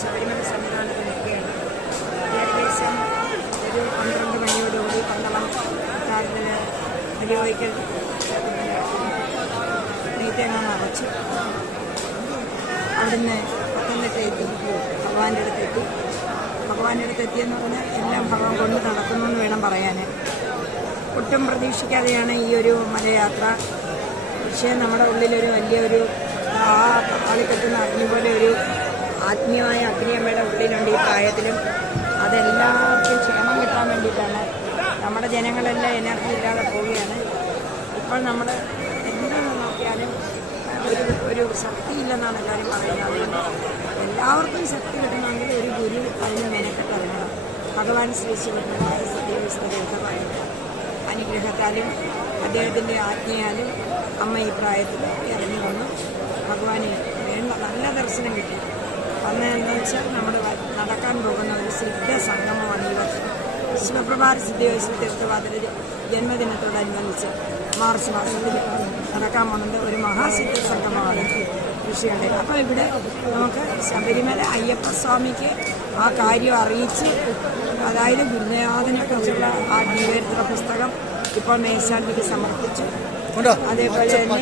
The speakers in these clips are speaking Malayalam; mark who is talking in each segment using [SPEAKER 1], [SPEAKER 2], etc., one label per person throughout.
[SPEAKER 1] ശബരിമല സന്നിധാനത്ത് നിൽക്കുകയാണ് ഏകദേശം ഒരു പന്ത്രണ്ട് മണിയോടുകൂടി പന്തളം താരത്തിന് ബലിവയ്ക്കൽ നീറ്റേങ്ങ നിറച്ച് അവിടുന്ന് പത്തനംതിട്ട എത്തി. ഭഗവാന്റെ അടുത്തെത്തി ഭഗവാന്റെ അടുത്തെത്തിയെന്ന് പറഞ്ഞാൽ എല്ലാം ഭഗവാൻ കൊണ്ട് നടക്കുന്നു എന്ന് വേണം പറയാൻ ഒട്ടും പ്രതീക്ഷിക്കാതെയാണ് ഈ ഒരു മലയാത്ര. പക്ഷേ നമ്മുടെ ഉള്ളിലൊരു വലിയൊരു ആ ആളിക്കത്തുന്ന അഗ്നി പോലെ ഒരു ആത്മീയമായ അഗ്നിയമ്മയുടെ ഉള്ളിലുണ്ട് ഈ പ്രായത്തിലും. അതെല്ലാവർക്കും ക്ഷേമം കിട്ടാൻ വേണ്ടിയിട്ടാണ്. നമ്മുടെ ജനങ്ങളെല്ലാം എനർജി ഇല്ലാതെ പോവുകയാണ്. ഇപ്പോൾ നമ്മൾ എന്ത് നോക്കിയാലും ഒരു ഒരു ശക്തി ഇല്ലെന്നാണ് എല്ലാവരും പറയുന്നത്. അതുകൊണ്ട് എല്ലാവർക്കും ശക്തി കിട്ടണമെങ്കിൽ ഒരു ഗുരു അതിന് മെനക്കെട്ട് ഇറങ്ങണം. ഭഗവാൻ ശ്രീ ശിവനായ സത്യവിസ്തരയൊക്കെ പറയുന്നത് അനുഗ്രഹത്താലും അദ്ദേഹത്തിന്റെ ആജ്ഞയാലും അമ്മ ഈ പ്രായത്തിൽ ഇറങ്ങി വന്നു. ഭഗവാന് വേണ്ട നല്ല ദർശനം കിട്ടി. വന്നതെന്ന് വെച്ചാൽ നമ്മുടെ നടക്കാൻ പോകുന്ന ഒരു സിദ്ധ സംഗമമാണ് ഈ വർഷം. ശിവപ്രഭാര സിദ്ധിവേശ്വര തീർത്ഥവാദന ജന്മദിനത്തോടനുബന്ധിച്ച് മാർച്ച് മാസത്തിൽ നടക്കാൻ പോകുന്നത് ഒരു മഹാസിദ്ധ സംഗമമാണ് കൃഷിയുടെ. അപ്പോൾ ഇവിടെ നമുക്ക് ശബരിമല അയ്യപ്പസ്വാമിക്ക് ആ കാര്യം അറിയിച്ച് അതായത് ഗുരുനാഥനെക്കുറിച്ചുള്ള ആ ജീവചരിത്ര പുസ്തകം ഇപ്പോൾ മേശാന്തിക്ക് സമർപ്പിച്ചു? അതേപോലെ തന്നെ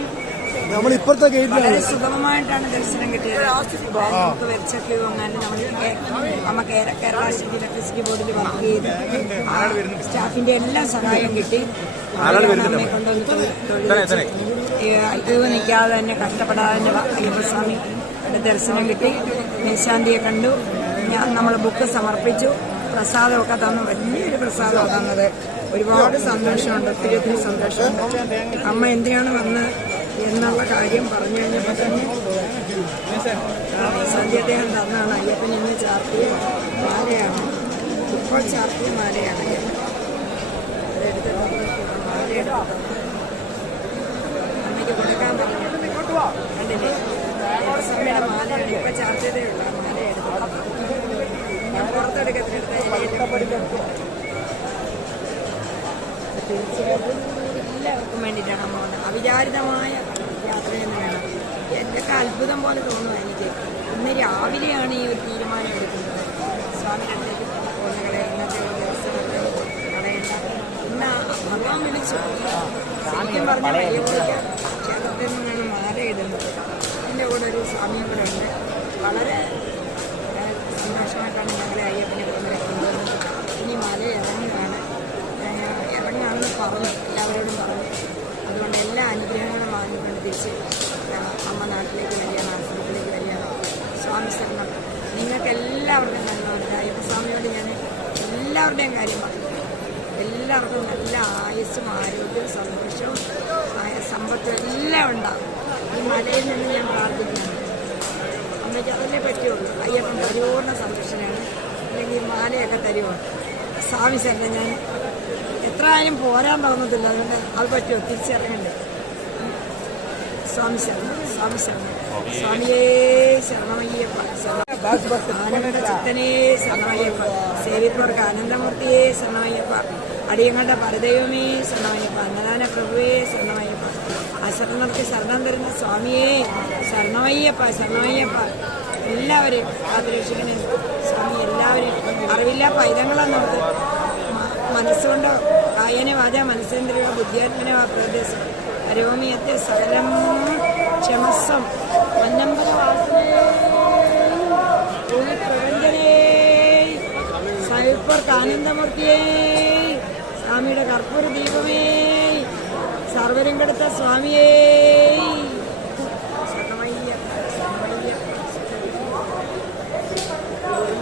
[SPEAKER 2] നമ്മൾ ഇപ്പുറത്തെ ഗേറ്റിലാണ്
[SPEAKER 1] വളരെ സുഗമമായിട്ടാണ് ദർശനം കിട്ടിയത്. നമുക്ക് വെച്ചൊക്കെ വന്നാലും നമ്മൾ നമ്മ കേര- കേരള സ്റ്റേറ്റ് ഇലക്ട്രിസിറ്റി ബോർഡിൽ വർക്ക് ചെയ്ത് ആ സ്റ്റാഫിന്റെ എല്ലാ സഹായം കിട്ടി. നമ്മെ കൊണ്ടുവന്ന് നിൽക്കാതെ തന്നെ കഷ്ടപ്പെടാതെ തന്നെ അയ്യപ്പസ്വാമി ദർശനം കിട്ടി. മേശാന്തിയെ കണ്ടു. ഞാൻ നമ്മൾ ബുക്ക് സമർപ്പിച്ചു. പ്രസാദമൊക്കെ തന്നു. വലിയൊരു പ്രസാദമാണ് തന്നത് ഒരുപാട് സന്തോഷമുണ്ട്. ഒത്തിരി ഒത്തിരി സന്തോഷമുണ്ട്. അമ്മ എന്തിനാണ് വന്ന് എന്നുള്ള കാര്യം പറഞ്ഞു കഴിഞ്ഞപ്പോൾ തന്നെ സന്ധ്യദ്ദേഹം തന്നാണ് അയ്യപ്പൻ ഇന്ന് ചാർത്തിയ മാലയാണ്. ഇപ്പോൾ ചാർത്തിയ മാലയാണ് അയ്യപ്പൻ. അമ്മയ്ക്ക് കൊടുക്കാൻ പറഞ്ഞു കണ്ടില്ലേ? ദേവസ്വാമിയുടെ മാലയാണ്. ഇപ്പൊ ചാർത്തിയതേ മാല എടുത്തു ഞാൻ പുറത്തെടുക്കത്തിനെടുത്ത എല്ലാവർക്കും വേണ്ടിയിട്ടാണ് അമ്മ അവിചാരിതമായ യാത്ര തന്നെയാണ് വേണം എന്തൊക്കെ അത്ഭുതം പോലെ തോന്നുന്നു എനിക്ക്. ഇന്ന് രാവിലെയാണ് ഈ ഒരു തീരുമാനം എടുക്കുന്നത്. സ്വാമിയുടെ പോകുന്നകളെ ഇന്നത്തെ ഒരു ദിവസം കളയണ്ട ഇന്ന് ഭഗവാൻ വിളിച്ചു. ശരിക്കും പറഞ്ഞ അയ്യപ്പ ക്ഷേത്രത്തിൽ നിന്നാണ് മാല ഇടുന്നത്. എന്റെ കൂടെ ഒരു സ്വാമിയും കൂടെ ഉണ്ട്. വളരെ എല്ലാവരുടെയും കാര്യം പറഞ്ഞു. എല്ലാവർക്കും നല്ല ആയുസ്സും ആരോഗ്യവും സന്തോഷവും ആയ സമ്പത്തും എല്ലാം ഉണ്ടാകും. ഈ മലയിൽ നിന്ന് ഞാൻ പ്രാർത്ഥിക്കുന്നു. അമ്മയ്ക്ക് അതല്ലേ പറ്റുള്ളൂ അയ്യപ്പൻ പരിപൂർണ സന്തോഷനാണ്. അല്ലെങ്കിൽ മാലയൊക്കെ തരുവാണ്. സ്വാമി ശരണം ഞാൻ എത്ര ആയാലും പോരാൻ തോന്നത്തില്ല അതുകൊണ്ട് അത് പറ്റുമോ? തിരിച്ചറിയണ്ടേ? സ്വാമി ശരണം സ്വാമി ശരണം. സ്വാമിയേ. ആനയുടെ ചിത്തനേ ശരണമയ്യപ്പ സേവിത്വർക്ക് ആനന്ദമൂർത്തിയെ ശരണമയ്യപ്പ അടിയങ്ങളുടെ പരദൈവമേ ശരണമയ്യപ്പ അന്നദാന പ്രഭുവേ ശരണമയ്യപ്പ അശരണർക്ക് ശരണം തരുന്ന സ്വാമിയെ ശരണമയ്യപ്പ ശരണമയ്യപ്പ എല്ലാവരെയും കാത്തുരക്ഷിക്കണേ സ്വാമി എല്ലാവരെയും അറിവില്ല പൈതങ്ങളെന്നോട് മനസ്സുകൊണ്ടോ മനസ്സുകൊണ്ട് കായന വാച മനസ്സേന്ദ്രിയ ബുദ്ധിയാത്മന പ്രദേശം. രോമിയത്തെ സകലം ക്ഷമസ്വം. മന്നമ്പര പ്രപഞ്ചനേ സൈപ്പർക്ക് ആനന്ദമൂർത്തിയേ സ്വാമിയുടെ കർപ്പൂര ദീപമേ സർവരും കെടുത്ത സ്വാമിയേ.